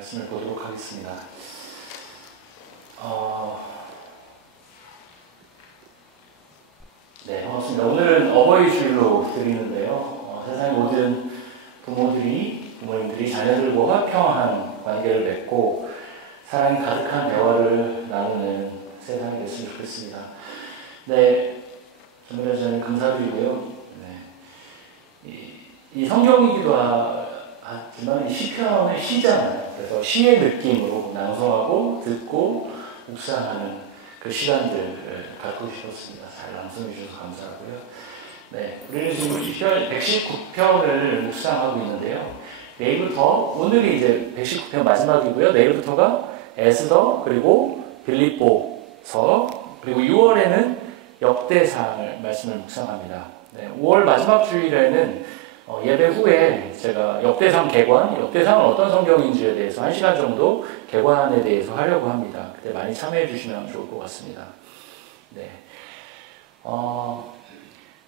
말씀을 보도록 하겠습니다. 네, 반갑습니다. 오늘은 어버이 주일로 드리는데요. 세상의 모든 부모님들이 자녀들과 화평한 관계를 맺고 사랑이 가득한 대화를 나누는 세상이 됐으면 좋겠습니다. 네, 정말 저는 감사드리고요. 네, 이 성경이기도 하지만 이 시편의 시잖아요. 그래서 시의 느낌으로 낭송하고 듣고 묵상하는 그 시간들을 갖고 싶었습니다. 잘 낭송해 주셔서 감사하고요. 네, 우리는 지금 시편 119편을 묵상하고 있는데요. 내일부터, 오늘이 이제 119편 마지막이고요. 내일부터가 에스더, 그리고 빌립보서, 그리고 6월에는 역대상을 말씀을 묵상합니다. 네, 5월 마지막 주일에는 예배 후에 제가 역대상은 어떤 성경인지에 대해서 1시간 정도 개관에 대해서 하려고 합니다. 그때 많이 참여해 주시면 좋을 것 같습니다. 네.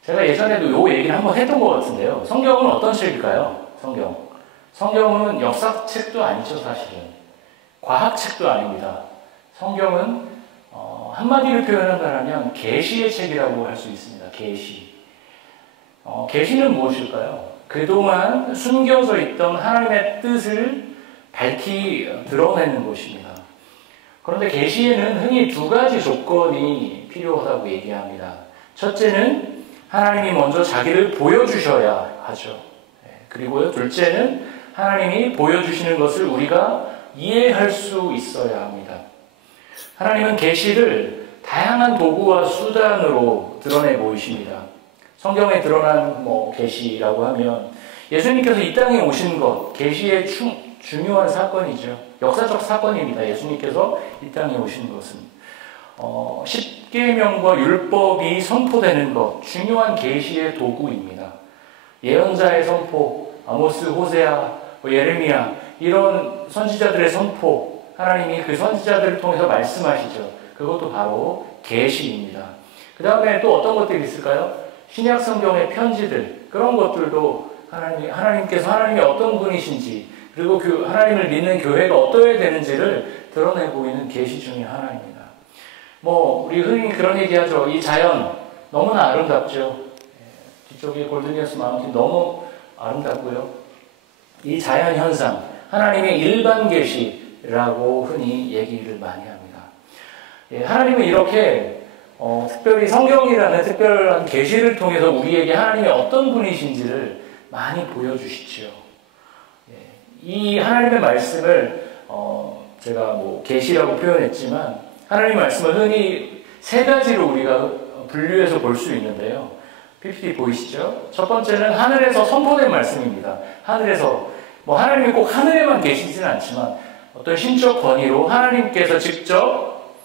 제가 예전에도 이 얘기를 한번 했던 것 같은데요. 성경은 어떤 책일까요? 성경은 역사책도 아니죠, 사실은. 과학책도 아닙니다. 성경은 한마디로 표현한다면 계시의 책이라고 할 수 있습니다. 계시는 무엇일까요? 그동안 숨겨져 있던 하나님의 뜻을 드러내는 것입니다. 그런데 계시에는 흔히 두 가지 조건이 필요하다고 얘기합니다. 첫째는 하나님이 먼저 자기를 보여주셔야 하죠. 그리고요, 둘째는 하나님이 보여주시는 것을 우리가 이해할 수 있어야 합니다. 하나님은 계시를 다양한 도구와 수단으로 드러내 보이십니다. 성경에 드러난 계시라고 하면 예수님께서 이 땅에 오신 것, 계시의 중요한 사건이죠. 역사적 사건입니다. 예수님께서 이 땅에 오신 것은 십계명과 율법이 선포되는 것, 중요한 계시의 도구입니다. 예언자의 선포, 아모스, 호세아, 예레미야, 이런 선지자들의 선포, 하나님이 그 선지자들을 통해서 말씀하시죠. 그것도 바로 계시입니다. 그 다음에 또 어떤 것들이 있을까요? 신약 성경의 편지들, 그런 것들도 하나님께서 하나님이 어떤 분이신지, 그리고 그 하나님을 믿는 교회가 어떠해야 되는지를 드러내 보이는 계시 중에 하나입니다. 우리 흔히 그런 얘기하죠. 이 자연 너무나 아름답죠. 뒤쪽에 골든힐스 마운틴 너무 아름답고요. 이 자연 현상, 하나님의 일반 계시라고 흔히 얘기를 많이 합니다. 하나님은 이렇게 특별히 성경이라는 특별한 계시를 통해서 우리에게 하나님이 어떤 분이신지를 많이 보여주시죠. 이 하나님의 말씀을 제가 계시라고 표현했지만 하나님의 말씀을 흔히 세 가지로 우리가 분류해서 볼 수 있는데요. PPT 보이시죠? 첫 번째는 하늘에서 선포된 말씀입니다. 하늘에서 하나님이 꼭 하늘에만 계시지는 않지만 어떤 신적 권위로 하나님께서 직접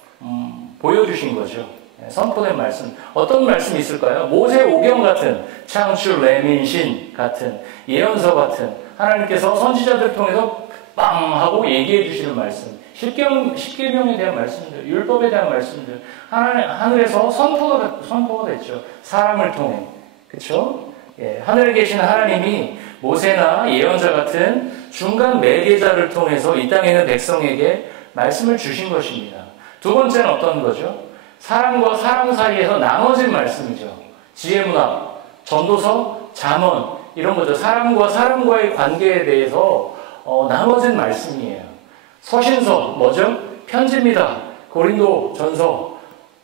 보여주신 거죠. 선포된 말씀. 어떤 말씀이 있을까요? 모세오경 같은, 창출, 레민신 같은, 예언서 같은, 하나님께서 선지자들을 통해서 빵 하고 얘기해 주시는 말씀. 십계명에 대한 말씀들, 율법에 대한 말씀들, 하늘에서 선포가 됐죠. 사람을 통해. 그쵸? 하늘에 계신 하나님이 모세나 예언자 같은 중간 매개자를 통해서 이 땅에 있는 백성에게 말씀을 주신 것입니다. 두 번째는 어떤 거죠? 사람과 사람 사이에서 나눠진 말씀이죠. 지혜문학, 전도서, 잠언, 이런 거죠. 사람과 사람과의 관계에 대해서 나눠진 말씀이에요. 서신서, 뭐죠? 편지입니다. 고린도 전서,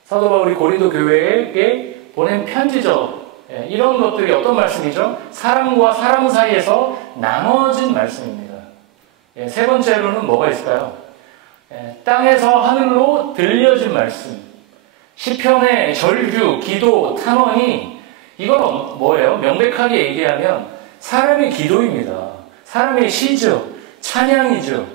사도 바울이 고린도 교회에게 보낸 편지죠. 이런 것들이 어떤 말씀이죠? 사람과 사람 사이에서 나눠진 말씀입니다. 세 번째로는 뭐가 있을까요? 땅에서 하늘로 들려진 말씀. 시편의 절규, 기도, 탄원이 이건 뭐예요? 명백하게 얘기하면 사람의 기도입니다. 사람의 시죠. 찬양이죠.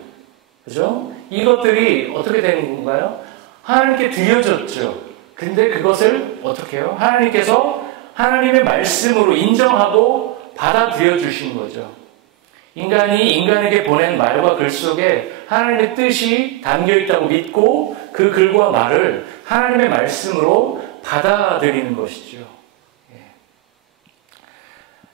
그죠? 이것들이 어떻게 되는 건가요? 하나님께 드려졌죠. 근데 그것을 어떻게 해요? 하나님께서 하나님의 말씀으로 인정하고 받아들여 주신 거죠. 인간이 인간에게 보낸 말과 글 속에 하나님의 뜻이 담겨있다고 믿고 그 글과 말을 하나님의 말씀으로 받아들이는 것이죠.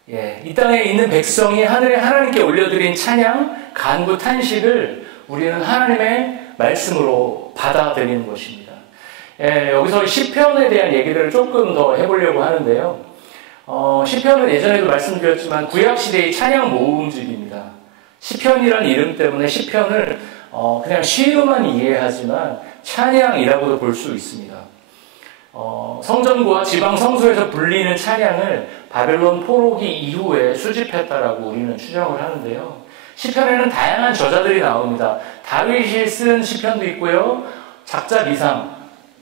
이 땅에 있는 백성이 하늘에 하나님께 올려드린 찬양, 간구, 탄식을 우리는 하나님의 말씀으로 받아들이는 것입니다. 여기서 시편에 대한 얘기들을 조금 더 해보려고 하는데요. 시편은 예전에도 말씀드렸지만 구약시대의 찬양 모음집입니다. 시편이라는 이름 때문에 시편을 그냥 시로만 이해하지만 찬양이라고도 볼 수 있습니다. 성전과 지방 성소에서 불리는 찬양을 바벨론 포로기 이후에 수집했다라고 우리는 추정을 하는데요. 시편에는 다양한 저자들이 나옵니다. 다윗이 쓴 시편도 있고요. 작자 미상,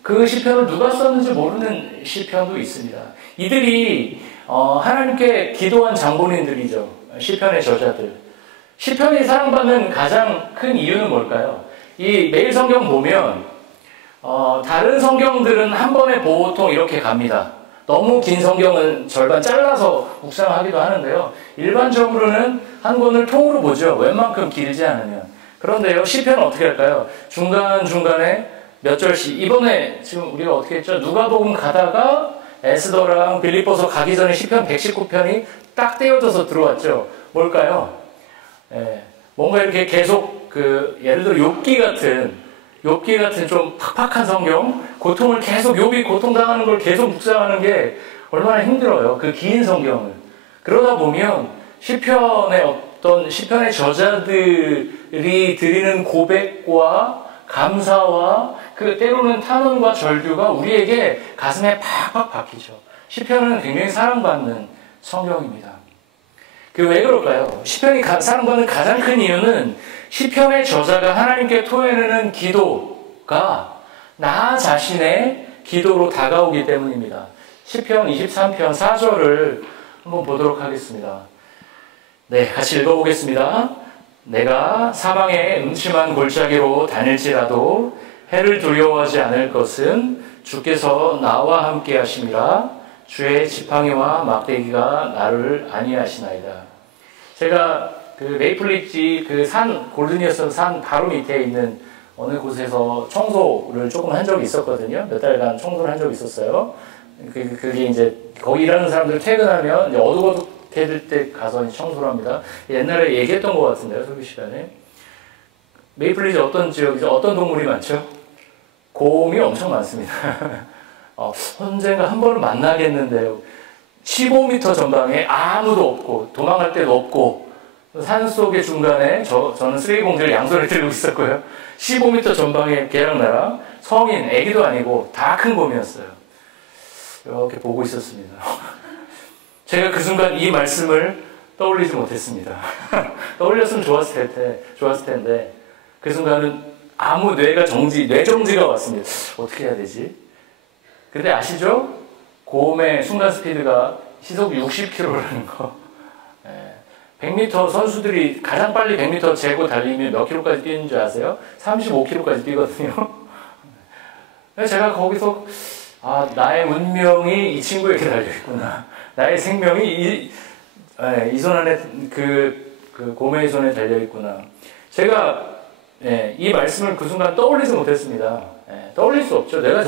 그 시편을 누가 썼는지 모르는 시편도 있습니다. 이들이 하나님께 기도한 장본인들이죠. 시편의 저자들. 시편이 사랑받는 가장 큰 이유는 뭘까요? 이 매일 성경 보면 다른 성경들은 한 번에 보통 이렇게 갑니다. 너무 긴 성경은 절반 잘라서 묵상하기도 하는데요. 일반적으로는 한 권을 통으로 보죠. 웬만큼 길지 않으면. 그런데요, 시편은 어떻게 할까요? 중간중간에 몇 절씩. 이번에 지금 우리가 어떻게 했죠? 누가복음 가다가 에스더랑 빌립보서 가기 전에 시편 119편이 딱 떼어져서 들어왔죠. 뭘까요? 뭔가 이렇게 계속 예를 들어 욥기 같은 좀 팍팍한 성경, 고통을 계속 욥이 고통당하는 걸 계속 묵상하는 게 얼마나 힘들어요. 그 긴 성경을. 그러다 보면 시편의 저자들이 드리는 고백과 감사와 그 때로는 탄원과 절규가 우리에게 가슴에 팍팍 박히죠. 시편은 굉장히 사랑받는 성경입니다. 왜 그럴까요? 시편이 사랑받는 가장 큰 이유는 시편의 저자가 하나님께 토해내는 기도가 나 자신의 기도로 다가오기 때문입니다. 시편 23편 4절을 한번 보도록 하겠습니다. 네, 같이 읽어보겠습니다. 내가 사방의 음침한 골짜기로 다닐지라도 해를 두려워하지 않을 것은 주께서 나와 함께 하심이라. 주의 지팡이와 막대기가 나를 안위하시나이다. 제가 메이플리지 골드니어스 산 바로 밑에 있는 어느 곳에서 청소를 조금 한 적이 있었거든요. 몇 달간 청소를 한 적이 있었어요. 그게 이제 거기 일하는 사람들 퇴근하면 이제 어둑어둑해질 때 가서 청소를 합니다. 옛날에 얘기했던 것 같은데요, 소개 시간에. 메이플리지 어떤 지역이죠? 어떤 동물이 많죠? 곰이 엄청 많습니다. 언젠가 한 번은 만나겠는데요. 15m 전방에 아무도 없고 도망갈 데도 없고 산속의 중간에 저는 쓰레기 봉지를 양손에 들고 있었고요. 15m 전방에 걔랑 나랑 성인, 애기도 아니고 다 큰 곰이었어요. 이렇게 보고 있었습니다. 제가 그 순간 이 말씀을 떠올리지 못했습니다. 떠올렸으면 좋았을 텐데 그 순간은 아무 뇌정지가 왔습니다. 어떻게 해야 되지? 근데 아시죠? 곰의 순간 스피드가 시속 60km라는 거. 100m 선수들이 가장 빨리 100m 재고 달리면 몇 킬로까지 뛰는 줄 아세요? 35km까지 뛰거든요. 제가 거기서 나의 운명이 이 친구에게 달려있구나. 나의 생명이 이 손 안에 그 곰의 손에 달려있구나. 제가 이 말씀을 그 순간 떠올리지 못했습니다. 떠올릴 수 없죠. 내가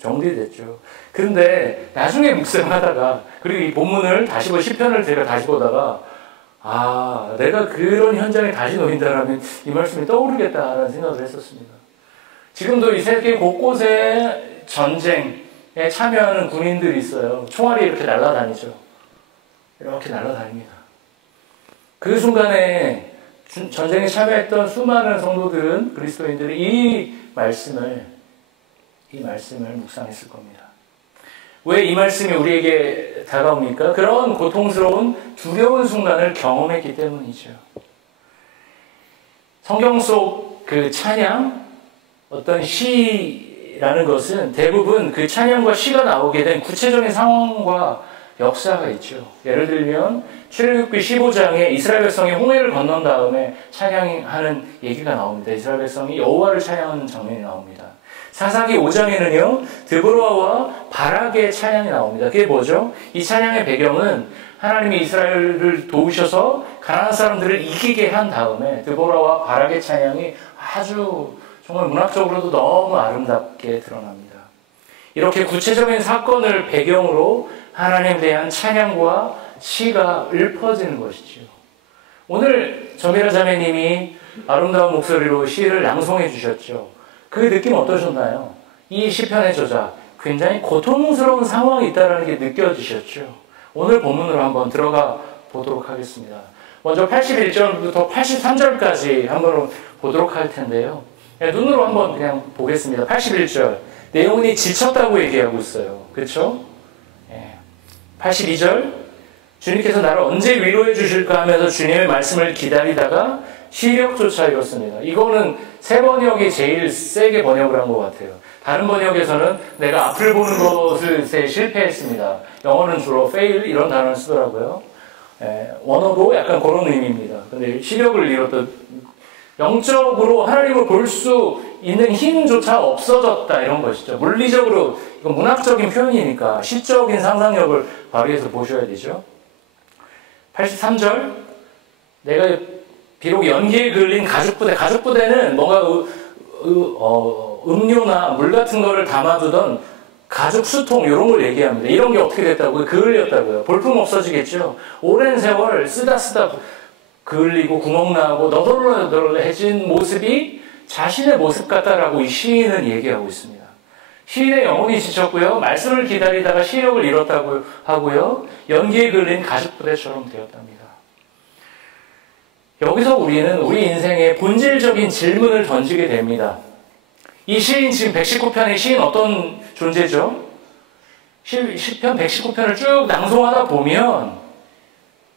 정리됐죠. 그런데 나중에 묵상하다가 그리고 이 본문을 시편을 제가 다시 보다가 내가 그런 현장에 다시 놓인다라면 이 말씀이 떠오르겠다라는 생각을 했었습니다. 지금도 이 세계 곳곳에 전쟁에 참여하는 군인들이 있어요. 총알이 이렇게 날아다니죠. 이렇게 날아다닙니다. 그 순간에 전쟁에 참여했던 수많은 성도들은, 그리스도인들은 이 말씀을 묵상했을 겁니다. 왜 이 말씀이 우리에게 다가옵니까? 그런 고통스러운 두려운 순간을 경험했기 때문이죠. 성경 속 그 찬양, 어떤 시라는 것은 대부분 그 찬양과 시가 나오게 된 구체적인 상황과 역사가 있죠. 예를 들면 출애굽기 15장에 이스라엘 백성이 홍해를 건넌 다음에 찬양하는 얘기가 나옵니다. 이스라엘 백성이 여호와를 찬양하는 장면이 나옵니다. 사사기 5장에는요, 드보라와 바락의 찬양이 나옵니다. 그게 뭐죠? 이 찬양의 배경은 하나님이 이스라엘을 도우셔서 가나안 사람들을 이기게 한 다음에 드보라와 바락의 찬양이 아주 정말 문학적으로도 너무 아름답게 드러납니다. 이렇게 구체적인 사건을 배경으로 하나님에 대한 찬양과 시가 읊어지는 것이죠. 오늘 정혜라 자매님이 아름다운 목소리로 시를 낭송해 주셨죠. 그 느낌 어떠셨나요? 이 시편의 저자 굉장히 고통스러운 상황이 있다는 게 느껴지셨죠. 오늘 본문으로 한번 들어가 보도록 하겠습니다. 먼저 81절부터 83절까지 한번 보도록 할 텐데요. 눈으로 한번 그냥 보겠습니다. 81절 내용이 지쳤다고 얘기하고 있어요. 그렇죠? 82절 주님께서 나를 언제 위로해 주실까 하면서 주님의 말씀을 기다리다가 시력조차 잃었습니다. 이거는 새 번역이 제일 세게 번역을 한 것 같아요. 다른 번역에서는 내가 앞을 보는 것을 실패했습니다. 영어는 주로 fail 이런 단어를 쓰더라고요. 원어도 약간 그런 의미입니다. 근데 시력을 잃었던 영적으로 하나님을 볼 수 있는 힘조차 없어졌다 이런 것이죠. 물리적으로 이건 문학적인 표현이니까 시적인 상상력을 발휘해서 보셔야 되죠. 83절 내가 비록 연기에 그을린 가죽부대는 뭔가 음료나 물 같은 거를 담아두던 가죽 수통 이런 걸 얘기합니다. 이런 게 어떻게 됐다고요? 그을렸다고요. 볼품 없어지겠죠. 오랜 세월 쓰다 그을리고 구멍나고 너덜너덜해진 모습이 자신의 모습 같다라고 이 시인은 얘기하고 있습니다. 시인의 영혼이 지쳤고요. 말씀을 기다리다가 시력을 잃었다고 하고요. 연기에 그을린 가죽부대처럼 되었답니다. 여기서 우리는 우리 인생의 본질적인 질문을 던지게 됩니다. 이 시인 지금 119편의 시인 어떤 존재죠? 시편 119편을 쭉 낭송하다 보면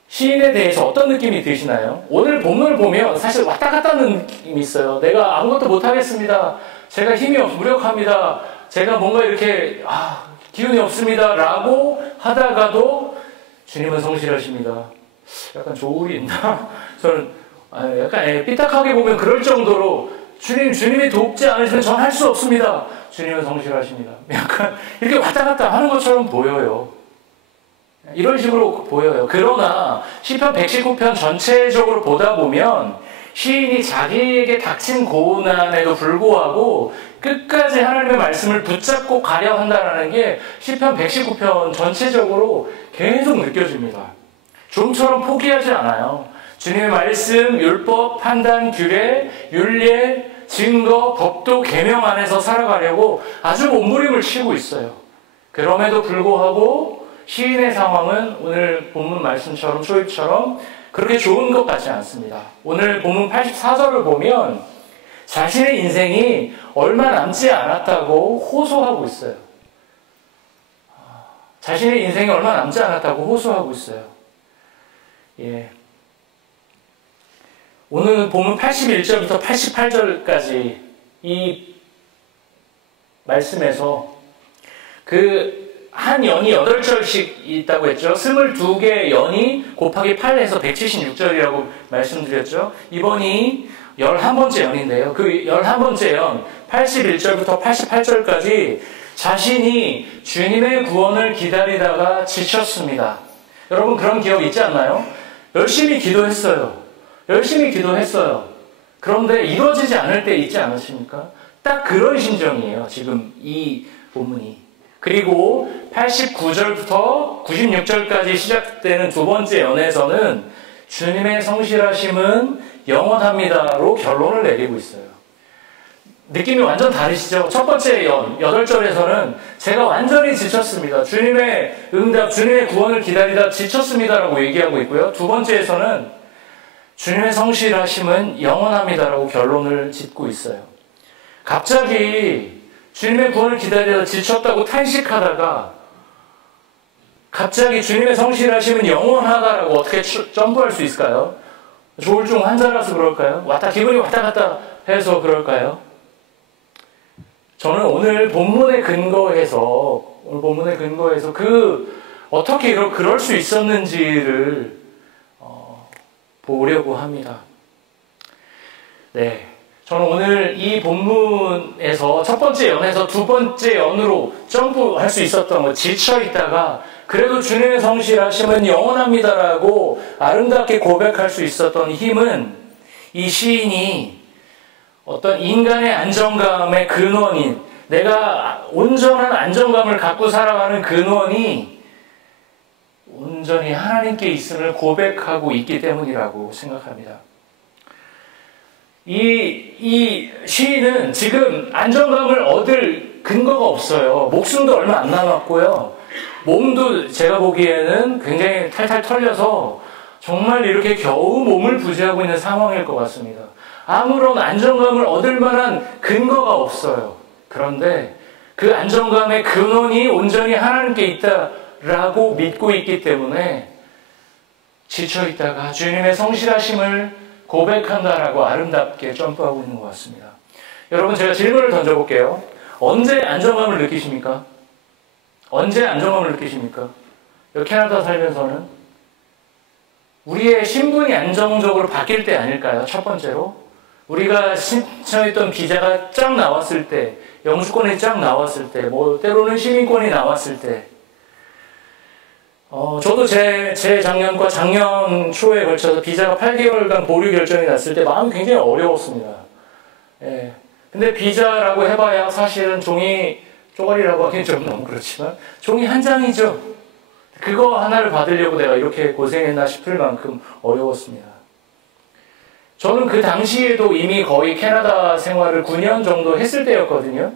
시인에 대해서 어떤 느낌이 드시나요? 오늘 본문을 보면 사실 왔다 갔다 하는 느낌이 있어요. 내가 아무것도 못하겠습니다. 제가 힘이 무력합니다. 제가 뭔가 이렇게 기운이 없습니다. 라고 하다가도 주님은 성실하십니다. 약간 조울이 있나? 저는 약간 삐딱하게 보면 그럴 정도로 주님이 돕지 않으시면 전 할 수 없습니다. 주님은 성실하십니다. 약간 이렇게 왔다 갔다 하는 것처럼 보여요. 이런 식으로 보여요. 그러나 시편 119편 전체적으로 보다 보면 시인이 자기에게 닥친 고난에도 불구하고 끝까지 하나님의 말씀을 붙잡고 가려 한다는 게 시편 119편 전체적으로 계속 느껴집니다. 좀처럼 포기하지 않아요. 주님의 말씀, 율법, 판단, 규례, 율례, 증거, 법도, 계명 안에서 살아가려고 아주 몸부림을 치고 있어요. 그럼에도 불구하고 시인의 상황은 오늘 본문 말씀처럼 초입처럼 그렇게 좋은 것 같지 않습니다. 오늘 본문 84절을 보면 자신의 인생이 얼마 남지 않았다고 호소하고 있어요. 자신의 인생이 얼마 남지 않았다고 호소하고 있어요. 오늘 본문 81절부터 88절까지 이 말씀에서 한 연이 8절씩 있다고 했죠. 22개 연이 곱하기 8해서 176절이라고 말씀드렸죠. 이번이 11번째 연인데요. 그 11번째 연 81절부터 88절까지 자신이 주님의 구원을 기다리다가 지쳤습니다. 여러분 그런 기억 있지 않나요? 열심히 기도했어요. 그런데 이루어지지 않을 때 있지 않으십니까? 딱 그런 심정이에요. 지금 이 본문이. 그리고 89절부터 96절까지 시작되는 두 번째 연에서는 주님의 성실하심은 영원합니다로 결론을 내리고 있어요. 느낌이 완전 다르시죠? 첫 번째 연, 8절에서는 제가 완전히 지쳤습니다. 주님의 응답, 주님의 구원을 기다리다 지쳤습니다라고 얘기하고 있고요. 두 번째에서는 주님의 성실하심은 영원합니다라고 결론을 짓고 있어요. 갑자기 주님의 구원을 기다리다 지쳤다고 탄식하다가 갑자기 주님의 성실하심은 영원하다라고 어떻게 점프할 수 있을까요? 조울증 환자라서 그럴까요? 기분이 왔다 갔다 해서 그럴까요? 저는 오늘 본문에 근거해서 어떻게 그럴 수 있었는지를 보려고 합니다. 저는 오늘 이 본문에서 첫 번째 연에서 두 번째 연으로 점프할 수 있었던 거, 지쳐있다가 그래도 주님의 성실하심은 영원합니다라고 아름답게 고백할 수 있었던 힘은 이 시인이 어떤 인간의 안정감의 근원인, 내가 온전한 안정감을 갖고 살아가는 근원이 온전히 하나님께 있음을 고백하고 있기 때문이라고 생각합니다. 이 시인은 지금 안정감을 얻을 근거가 없어요. 목숨도 얼마 안 남았고요. 몸도 제가 보기에는 굉장히 탈탈 털려서 정말 이렇게 겨우 몸을 부지하고 있는 상황일 것 같습니다. 아무런 안정감을 얻을 만한 근거가 없어요. 그런데 그 안정감의 근원이 온전히 하나님께 있다라고 믿고 있기 때문에 지쳐있다가 주님의 성실하심을 고백한다라고 아름답게 점프하고 있는 것 같습니다. 여러분, 제가 질문을 던져볼게요. 언제 안정감을 느끼십니까? 언제 안정감을 느끼십니까? 여기 캐나다 살면서는 우리의 신분이 안정적으로 바뀔 때 아닐까요? 첫 번째로 우리가 신청했던 비자가 쫙 나왔을 때, 영주권이 쫙 나왔을 때, 뭐 때로는 시민권이 나왔을 때, 저도 제 작년과 작년 초에 걸쳐서 비자가 8개월간 보류 결정이 났을 때 마음이 굉장히 어려웠습니다. 예. 근데 비자라고 해봐야 사실은 종이 쪼가리라고 하기는 좀 너무 그렇지만 종이 한 장이죠. 그거 하나를 받으려고 내가 이렇게 고생했나 싶을 만큼 어려웠습니다. 저는 그 당시에도 이미 거의 캐나다 생활을 9년 정도 했을 때였거든요.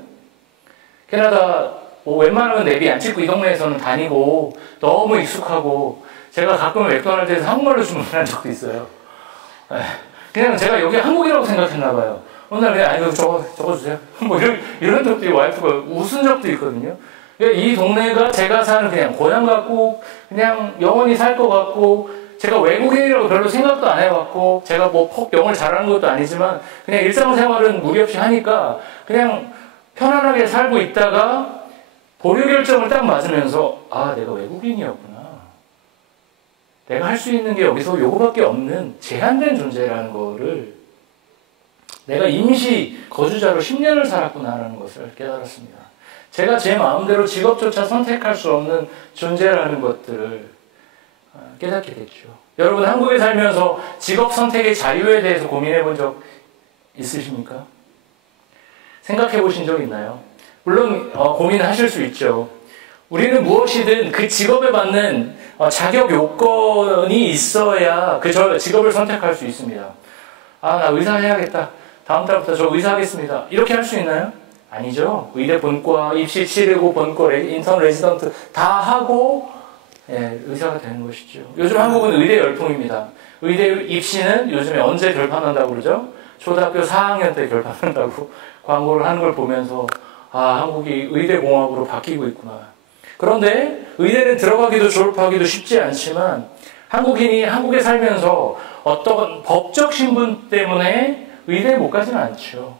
캐나다 웬만하면 내비 안 찍고 이 동네에서는 다니고 너무 익숙하고, 제가 가끔 맥도날드에서 한국말로 주문한 적도 있어요. 그냥 제가 여기 한국이라고 생각했나 봐요. 어느 날 그냥 이거 적어주세요. 뭐 이런 적도 와이프가 웃은 적도 있거든요. 이 동네가 제가 사는 그냥 고향 같고 그냥 영원히 살 것 같고, 제가 외국인이라고 별로 생각도 안 해봤고, 제가 뭐 퍽 영어를 잘하는 것도 아니지만 그냥 일상생활은 무리 없이 하니까 그냥 편안하게 살고 있다가 보류 결정을 딱 맞으면서 아, 내가 외국인이었구나. 내가 할 수 있는 게 여기서 요거밖에 없는 제한된 존재라는 거를, 내가 임시 거주자로 10년을 살았구나라는 것을 깨달았습니다. 제가 제 마음대로 직업조차 선택할 수 없는 존재라는 것들을 깨닫게 됐죠. 여러분, 한국에 살면서 직업 선택의 자유에 대해서 고민해 본 적 있으십니까? 생각해 보신 적 있나요? 물론 고민하실 수 있죠. 우리는 무엇이든 그 직업에 맞는 자격 요건이 있어야 그 직업을 선택할 수 있습니다. 아, 나 의사 해야겠다. 다음 달부터 저 의사 하겠습니다. 이렇게 할 수 있나요? 아니죠. 의대 본과 입시 치르고 본과 인턴 레지던트 다 하고 의사가 되는 것이죠. 요즘 한국은 의대 열풍입니다. 의대 입시는 요즘에 언제 결판한다고 그러죠? 초등학교 4학년 때 결판한다고 광고를 하는 걸 보면서 아, 한국이 의대공학으로 바뀌고 있구나. 그런데 의대는 들어가기도 졸업하기도 쉽지 않지만 한국인이 한국에 살면서 어떤 법적 신분 때문에 의대에 못 가지는 않죠.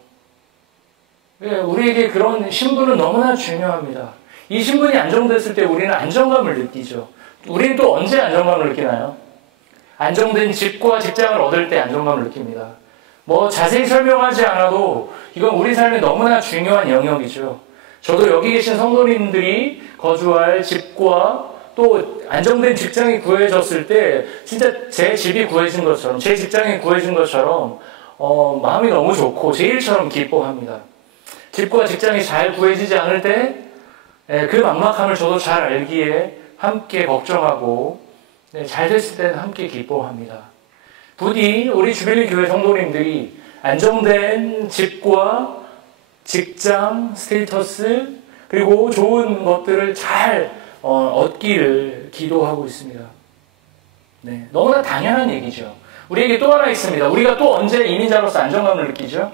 우리에게 그런 신분은 너무나 중요합니다. 이 신분이 안정됐을 때 우리는 안정감을 느끼죠. 우리는 또 언제 안정감을 느끼나요? 안정된 집과 직장을 얻을 때 안정감을 느낍니다. 뭐 자세히 설명하지 않아도 이건 우리 삶에 너무나 중요한 영역이죠. 저도 여기 계신 성도님들이 거주할 집과 또 안정된 직장이 구해졌을 때 진짜 제 집이 구해진 것처럼, 제 직장이 구해진 것처럼 마음이 너무 좋고 제 일처럼 기뻐합니다. 집과 직장이 잘 구해지지 않을 때 그 막막함을 저도 잘 알기에 함께 걱정하고 잘 됐을 때는 함께 기뻐합니다. 부디 우리 주빌리 교회 성도님들이 안정된 집과 직장, 스테이터스, 그리고 좋은 것들을 잘 얻기를 기도하고 있습니다. 네, 너무나 당연한 얘기죠. 우리에게 또 하나 있습니다. 우리가 또 언제 이민자로서 안정감을 느끼죠?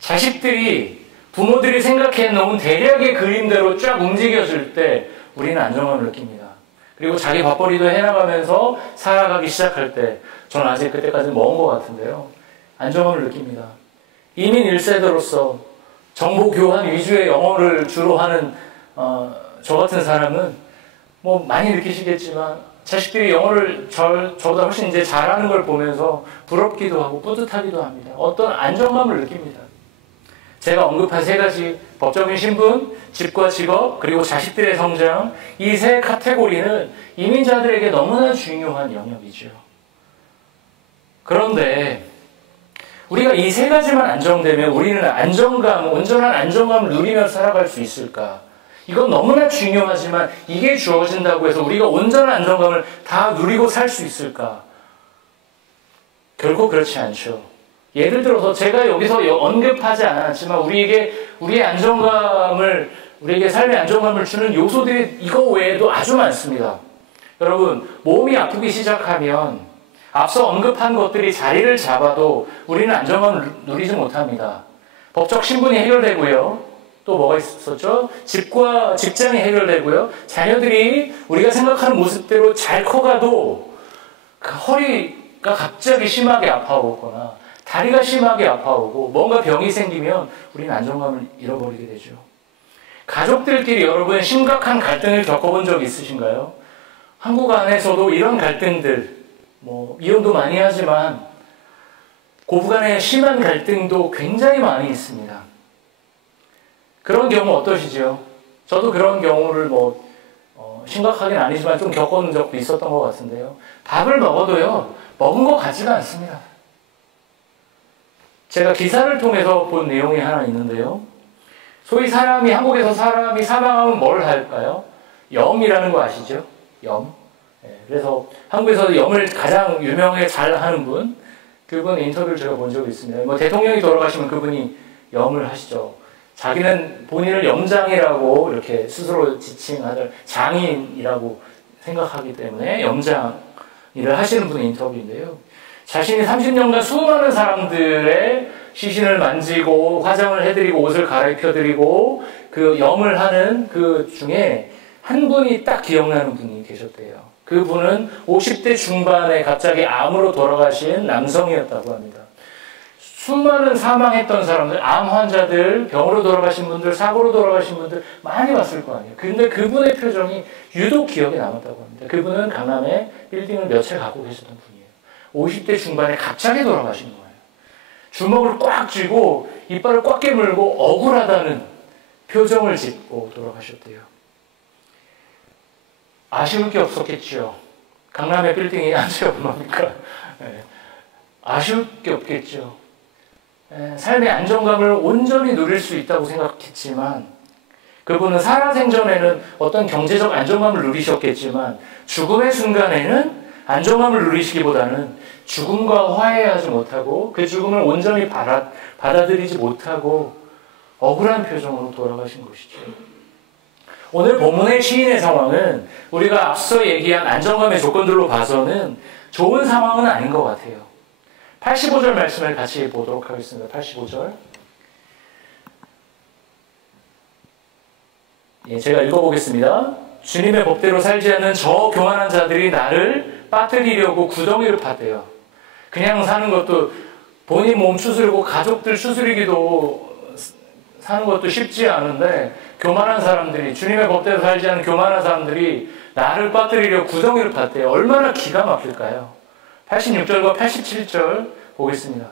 자식들이 부모들이 생각해 놓은 대략의 그림대로 쫙 움직여질 때 우리는 안정감을 느낍니다. 그리고 자기 밥벌이도 해나가면서 살아가기 시작할 때, 저는 아직 그때까지는 먼 것 같은데요, 안정감을 느낍니다. 이민 1세대로서 정보 교환 위주의 영어를 주로 하는 저 같은 사람은 뭐 많이 느끼시겠지만 자식들이 영어를 저보다 훨씬 이제 잘하는 걸 보면서 부럽기도 하고 뿌듯하기도 합니다. 어떤 안정감을 느낍니다. 제가 언급한 세 가지, 법적인 신분, 집과 직업, 그리고 자식들의 성장, 이 세 카테고리는 이민자들에게 너무나 중요한 영역이죠. 그런데 우리가 이 세 가지만 안정되면 우리는 온전한 안정감을 누리며 살아갈 수 있을까? 이건 너무나 중요하지만 이게 주어진다고 해서 우리가 온전한 안정감을 다 누리고 살 수 있을까? 결코 그렇지 않죠. 예를 들어서 제가 여기서 언급하지 않았지만 우리의 안정감을, 우리에게 삶의 안정감을 주는 요소들이 이거 외에도 아주 많습니다. 여러분, 몸이 아프기 시작하면 앞서 언급한 것들이 자리를 잡아도 우리는 안정감을 누리지 못합니다. 법적 신분이 해결되고요. 또 뭐가 있었죠? 집과 직장이 해결되고요. 자녀들이 우리가 생각하는 모습대로 잘 커가도 그 허리가 갑자기 심하게 아파오거나 다리가 심하게 아파오고 뭔가 병이 생기면 우리는 안정감을 잃어버리게 되죠. 가족들끼리 여러분 심각한 갈등을 겪어본 적 있으신가요? 한국 안에서도 이런 갈등들, 이혼도 많이 하지만 고부간의 심한 갈등도 굉장히 많이 있습니다. 그런 경우 어떠시죠? 저도 그런 경우를 심각하긴 아니지만 좀 겪어본 적도 있었던 것 같은데요. 밥을 먹어도요, 먹은 것 같지가 않습니다. 제가 기사를 통해서 본 내용이 하나 있는데요. 소위 한국에서 사람이 사망하면 뭘 할까요? 염이라는 거 아시죠? 염. 그래서 한국에서 염을 가장 유명하게 잘 하는 분, 그분 인터뷰를 제가 본 적이 있습니다. 대통령이 돌아가시면 그분이 염을 하시죠. 자기는 본인을 염장이라고 이렇게 스스로 지칭하는 장인이라고 생각하기 때문에 염장 일을 하시는 분의 인터뷰인데요. 자신이 30년간 수많은 사람들의 시신을 만지고 화장을 해드리고 옷을 갈아입혀드리고 그 염을 하는 그 중에 한 분이 딱 기억나는 분이 계셨대요. 그분은 50대 중반에 갑자기 암으로 돌아가신 남성이었다고 합니다. 수많은 사망했던 사람들, 암 환자들, 병으로 돌아가신 분들, 사고로 돌아가신 분들 많이 봤을 거 아니에요. 근데 그분의 표정이 유독 기억에 남았다고 합니다. 그분은 강남에 빌딩을 몇 채 갖고 계셨던 분이에요. 50대 중반에 갑자기 돌아가신 거예요. 주먹을 꽉 쥐고 이빨을 꽉 깨물고 억울하다는 표정을 짓고 돌아가셨대요. 아쉬울 게 없었겠죠. 강남의 빌딩이 아주 얼마입니까? 아쉬울 게 없겠죠. 삶의 안정감을 온전히 누릴 수 있다고 생각했지만 그분은 살아생전에는 어떤 경제적 안정감을 누리셨겠지만 죽음의 순간에는 안정감을 누리시기보다는 죽음과 화해하지 못하고 그 죽음을 온전히 받아들이지 못하고 억울한 표정으로 돌아가신 것이죠. 오늘 본문의 시인의 상황은 우리가 앞서 얘기한 안정감의 조건들로 봐서는 좋은 상황은 아닌 것 같아요. 85절 말씀을 같이 보도록 하겠습니다. 85절. 제가 읽어보겠습니다. 주님의 법대로 살지 않는 저 교만한 자들이 나를 빠뜨리려고 구덩이를 파대요. 그냥 사는 것도 본인 몸 추스리고 가족들 추스리기도 사는 것도 쉽지 않은데 교만한 사람들이, 주님의 법대로 살지 않는 교만한 사람들이 나를 빠뜨리려고 구덩이를 팠대요. 얼마나 기가 막힐까요? 86절과 87절 보겠습니다.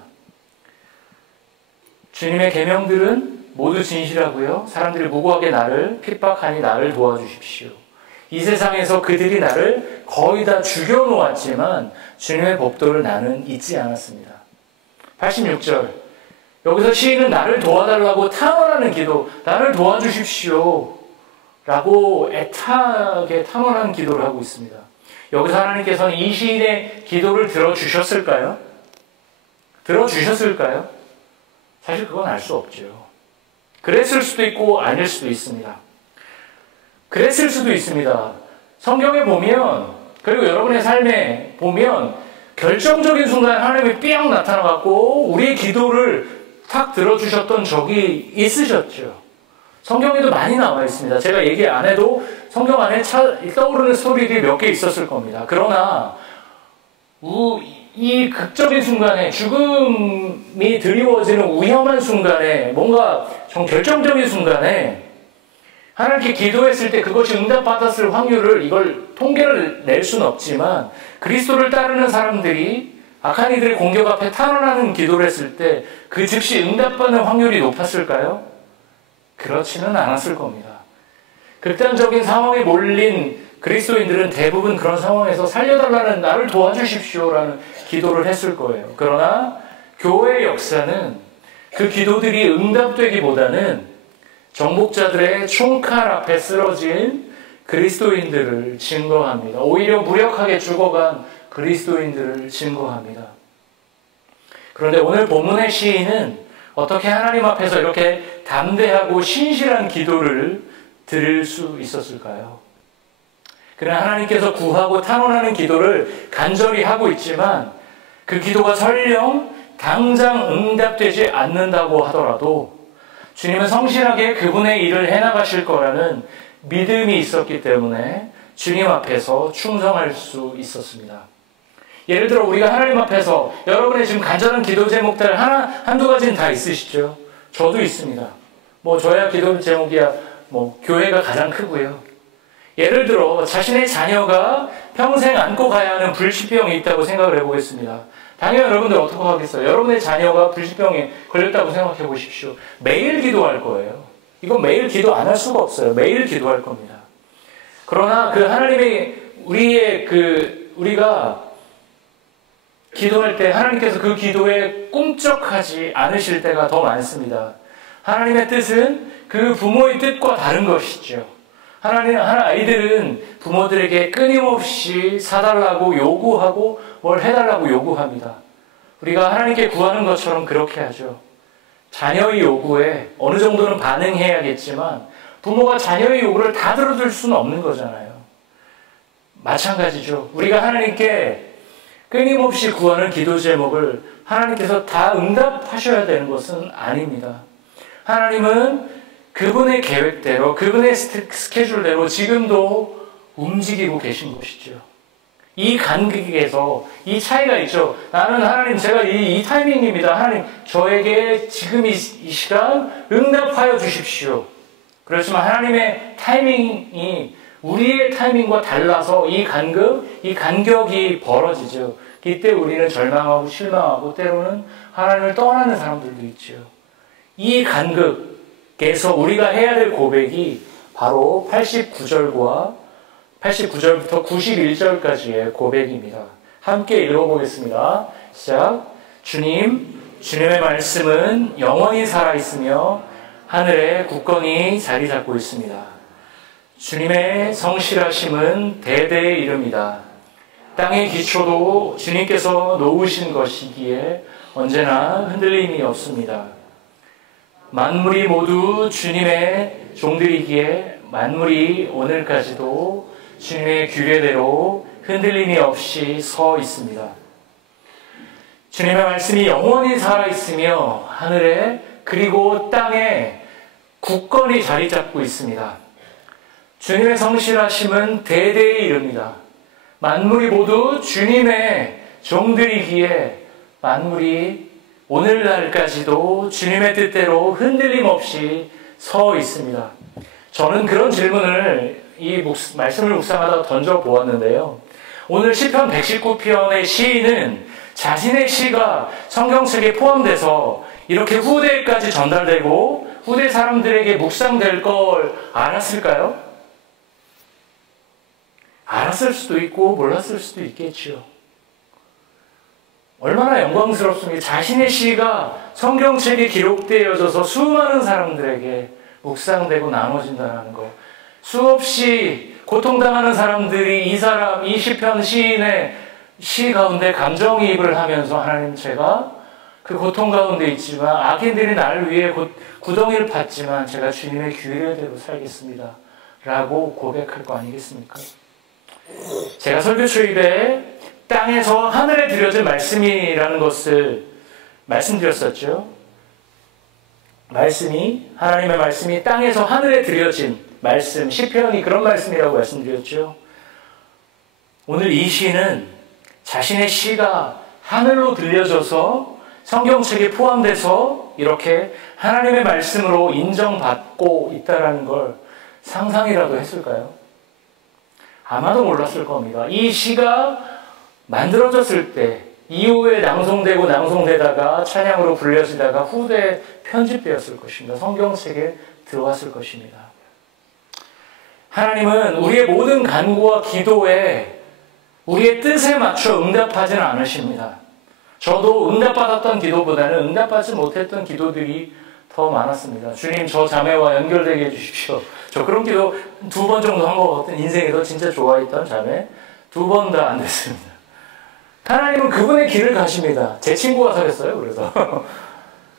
주님의 계명들은 모두 진실하고요. 사람들이 무고하게 나를 핍박하니 나를 도와주십시오. 이 세상에서 그들이 나를 거의 다 죽여놓았지만 주님의 법도를 나는 잊지 않았습니다. 86절. 여기서 시인은 나를 도와달라고 탄원하는 기도, 나를 도와주십시오 라고 애타게 탄원하는 기도를 하고 있습니다. 여기서 하나님께서는 이 시인의 기도를 들어주셨을까요? 들어주셨을까요? 사실 그건 알 수 없죠. 그랬을 수도 있고 아닐 수도 있습니다. 그랬을 수도 있습니다. 성경에 보면, 그리고 여러분의 삶에 보면 결정적인 순간 하나님이 삐약 나타나갖고 우리의 기도를 탁 들어주셨던 적이 있으셨죠. 성경에도 많이 나와 있습니다. 제가 얘기 안 해도 성경 안에 떠오르는 스토리들이 몇 개 있었을 겁니다. 그러나 이 극적인 순간에, 죽음이 드리워지는 위험한 순간에, 뭔가 좀 결정적인 순간에 하나님께 기도했을 때 그것이 응답받았을 확률을, 이걸 통계를 낼 수는 없지만 그리스도를 따르는 사람들이 악한 이들의 공격 앞에 탄원하는 기도를 했을 때 그 즉시 응답받는 확률이 높았을까요? 그렇지는 않았을 겁니다. 극단적인 상황에 몰린 그리스도인들은 대부분 그런 상황에서 살려달라는, 나를 도와주십시오라는 기도를 했을 거예요. 그러나 교회의 역사는 그 기도들이 응답되기보다는 정복자들의 총칼 앞에 쓰러진 그리스도인들을 증거합니다. 오히려 무력하게 죽어간 그리스도인들을 증거합니다. 그런데 오늘 본문의 시인은 어떻게 하나님 앞에서 이렇게 담대하고 신실한 기도를 드릴 수 있었을까요? 그는 하나님께서 구하고 탄원하는 기도를 간절히 하고 있지만 그 기도가 설령 당장 응답되지 않는다고 하더라도 주님은 성실하게 그분의 일을 해나가실 거라는 믿음이 있었기 때문에 주님 앞에서 충성할 수 있었습니다. 예를 들어 우리가 하나님 앞에서 여러분의 지금 간절한 기도 제목들 한두 가지는 다 있으시죠? 저도 있습니다. 저야 기도 제목이야 교회가 가장 크고요. 예를 들어 자신의 자녀가 평생 안고 가야 하는 불치병이 있다고 생각을 해보겠습니다. 당연히 여러분들 어떻게 하겠어요? 여러분의 자녀가 불치병에 걸렸다고 생각해 보십시오. 매일 기도할 거예요. 이건 매일 기도 안 할 수가 없어요. 매일 기도할 겁니다. 그러나 그 하나님의 우리가 기도할 때 하나님께서 그 기도에 꿈쩍하지 않으실 때가 더 많습니다. 하나님의 뜻은 그 부모의 뜻과 다른 것이죠. 아이들은 부모들에게 끊임없이 사달라고 요구하고 뭘 해달라고 요구합니다. 우리가 하나님께 구하는 것처럼 그렇게 하죠. 자녀의 요구에 어느 정도는 반응해야겠지만 부모가 자녀의 요구를 다 들어줄 수는 없는 거잖아요. 마찬가지죠. 우리가 하나님께 끊임없이 구하는 기도 제목을 하나님께서 다 응답하셔야 되는 것은 아닙니다. 하나님은 그분의 계획대로, 그분의 스케줄대로 지금도 움직이고 계신 것이죠. 이 간극에서 이 차이가 있죠. 나는 하나님, 제가 이 타이밍입니다. 하나님, 저에게 지금 이 시간 응답하여 주십시오. 그렇지만 하나님의 타이밍이 우리의 타이밍과 달라서 이 간격이 벌어지죠. 이때 우리는 절망하고 실망하고 때로는 하나님을 떠나는 사람들도 있죠. 이 간극에서 우리가 해야 될 고백이 바로 89절부터 91절까지의 고백입니다. 함께 읽어보겠습니다. 시작. 주님의 말씀은 영원히 살아있으며 하늘에 굳건히 자리 잡고 있습니다. 주님의 성실하심은 대대에 이릅니다. 땅의 기초도 주님께서 놓으신 것이기에 언제나 흔들림이 없습니다. 만물이 모두 주님의 종들이기에 만물이 오늘까지도 주님의 규례대로 흔들림이 없이 서 있습니다. 주님의 말씀이 영원히 살아있으며 하늘에 그리고 땅에 굳건히 자리 잡고 있습니다. 주님의 성실하심은 대대에 이릅니다. 만물이 모두 주님의 종들이기에 만물이 오늘날까지도 주님의 뜻대로 흔들림 없이 서 있습니다. 저는 그런 질문을 이 말씀을 묵상하다가 던져보았는데요. 오늘 시편 119편의 시인은 자신의 시가 성경책에 포함돼서 이렇게 후대까지 전달되고 후대 사람들에게 묵상될 걸 알았을까요? 알았을 수도 있고 몰랐을 수도 있겠지요. 얼마나 영광스럽습니까? 자신의 시가 성경책에 기록되어져서 수많은 사람들에게 묵상되고 나눠진다는 것. 수없이 고통당하는 사람들이 이 시편 시인의 시 가운데 감정이입을 하면서 하나님, 제가 그 고통 가운데 있지만 악인들이 나를 위해 구덩이를 팠지만 제가 주님의 규례대로 살겠습니다 라고 고백할 거 아니겠습니까? 제가 설교 초입에 땅에서 하늘에 들여진 말씀이라는 것을 말씀드렸었죠. 하나님의 말씀이 땅에서 하늘에 들여진 말씀, 시편이 그런 말씀이라고 말씀드렸죠. 오늘 이 시는 자신의 시가 하늘로 들려져서 성경책에 포함돼서 이렇게 하나님의 말씀으로 인정받고 있다는 걸 상상이라도 했을까요? 아마도 몰랐을 겁니다. 이 시가 만들어졌을 때 이후에 낭송되다가 찬양으로 불려지다가 후대에 편집되었을 것입니다. 성경책에 들어갔을 것입니다. 하나님은 우리의 모든 간구와 기도에 우리의 뜻에 맞춰 응답하지는 않으십니다. 저도 응답받았던 기도보다는 응답받지 못했던 기도들이 더 많았습니다. 주님, 저 자매와 연결되게 해주십시오. 저 그런 기도 2번 정도 한 것 같은, 인생에서 진짜 좋아했던 자매 2번 다 안 됐습니다. 하나님은 그분의 길을 가십니다. 제 친구가 그랬어요. 그래서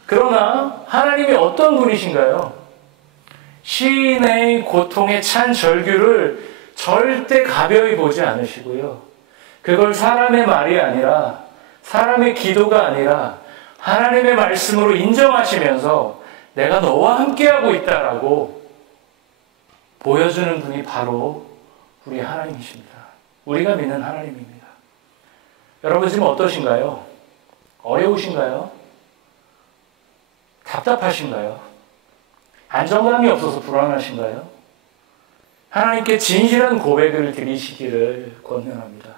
그러나 하나님이 어떤 분이신가요? 시인의 고통에 찬 절규를 절대 가벼이 보지 않으시고요. 그걸 사람의 말이 아니라, 사람의 기도가 아니라 하나님의 말씀으로 인정하시면서 내가 너와 함께하고 있다라고 보여주는 분이 바로 우리 하나님이십니다. 우리가 믿는 하나님입니다. 여러분 지금 어떠신가요? 어려우신가요? 답답하신가요? 안정감이 없어서 불안하신가요? 하나님께 진실한 고백을 드리시기를 권면합니다.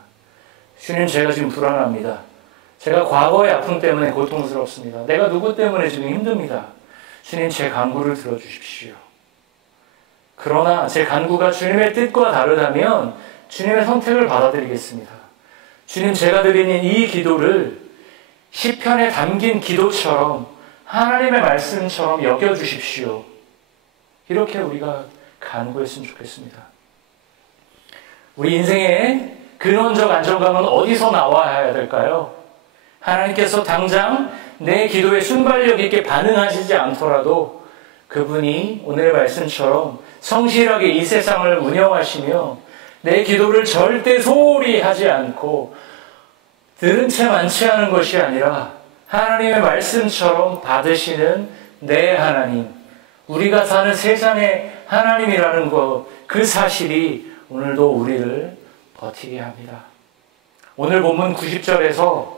주님, 제가 지금 불안합니다. 제가 과거의 아픔 때문에 고통스럽습니다. 내가 누구 때문에 지금 힘듭니다. 주님, 제 간구를 들어주십시오. 그러나 제 간구가 주님의 뜻과 다르다면 주님의 선택을 받아들이겠습니다. 주님, 제가 드리는 이 기도를 시편에 담긴 기도처럼 하나님의 말씀처럼 여겨주십시오. 이렇게 우리가 간구했으면 좋겠습니다. 우리 인생의 근원적 안정감은 어디서 나와야 될까요? 하나님께서 당장 내 기도에 순발력 있게 반응하시지 않더라도 그분이 오늘의 말씀처럼 성실하게 이 세상을 운영하시며 내 기도를 절대 소홀히 하지 않고 들은 채 만취하는 것이 아니라 하나님의 말씀처럼 받으시는 내 하나님, 우리가 사는 세상의 하나님이라는 것, 그 사실이 오늘도 우리를 버티게 합니다. 오늘 본문 90절에서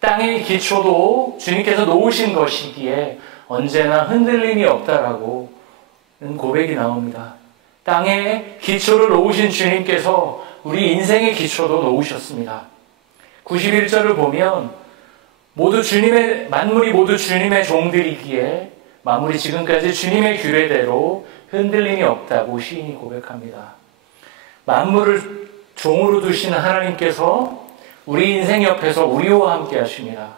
땅의 기초도 주님께서 놓으신 것이기에 언제나 흔들림이 없다라고 고백이 나옵니다. 땅의 기초를 놓으신 주님께서 우리 인생의 기초도 놓으셨습니다. 91절을 보면 만물이 모두 주님의 종들이기에 만물이 지금까지 주님의 규례대로 흔들림이 없다고 시인이 고백합니다. 만물을 종으로 두시는 하나님께서 우리 인생 옆에서 우리와 함께 하십니다.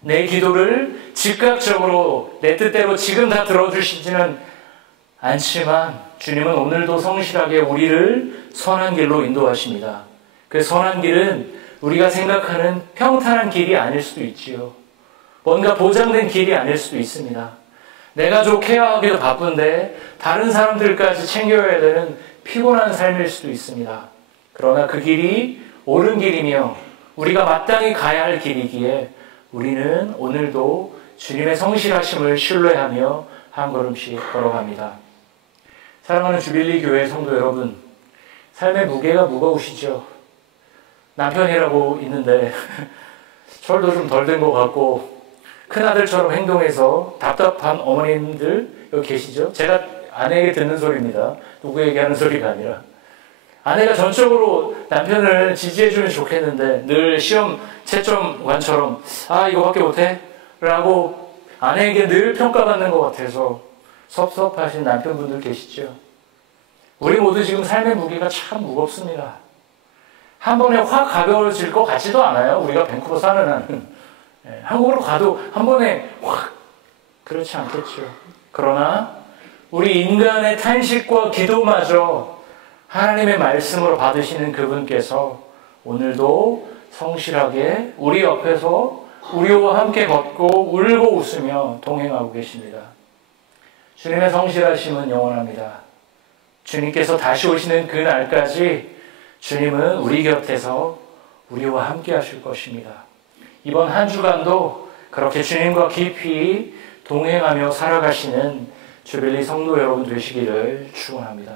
내 기도를 즉각적으로 내 뜻대로 지금 다 들어주시지는 않지만 주님은 오늘도 성실하게 우리를 선한 길로 인도하십니다. 그 선한 길은 우리가 생각하는 평탄한 길이 아닐 수도 있지요. 뭔가 보장된 길이 아닐 수도 있습니다. 내가 좀 케어하기도 바쁜데 다른 사람들까지 챙겨야 되는 피곤한 삶일 수도 있습니다. 그러나 그 길이 옳은 길이며 우리가 마땅히 가야 할 길이기에 우리는 오늘도 주님의 성실하심을 신뢰하며 한 걸음씩 걸어갑니다. 사랑하는 주빌리 교회 성도 여러분, 삶의 무게가 무거우시죠? 남편이라고 있는데 철도 좀 덜 된 것 같고 큰아들처럼 행동해서 답답한 어머님들 여기 계시죠? 제가 아내에게 듣는 소리입니다. 누구에게 하는 소리가 아니라. 아내가 전적으로 남편을 지지해주면 좋겠는데 늘 시험 채점관처럼 이거밖에 못해? 라고 아내에게 늘 평가받는 것 같아서 섭섭하신 남편분들 계시죠? 우리 모두 지금 삶의 무게가 참 무겁습니다. 한 번에 확 가벼워질 것 같지도 않아요. 우리가 밴쿠버 사는 한. 한국으로 가도 한 번에 확 그렇지 않겠죠. 그러나 우리 인간의 탄식과 기도마저 하나님의 말씀으로 받으시는 그분께서 오늘도 성실하게 우리 옆에서 우리와 함께 걷고 울고 웃으며 동행하고 계십니다. 주님의 성실하심은 영원합니다. 주님께서 다시 오시는 그날까지 주님은 우리 곁에서 우리와 함께 하실 것입니다. 이번 한 주간도 그렇게 주님과 깊이 동행하며 살아가시는 주빌리 성도 여러분 되시기를 축원합니다.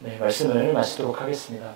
네, 말씀을 마치도록 하겠습니다.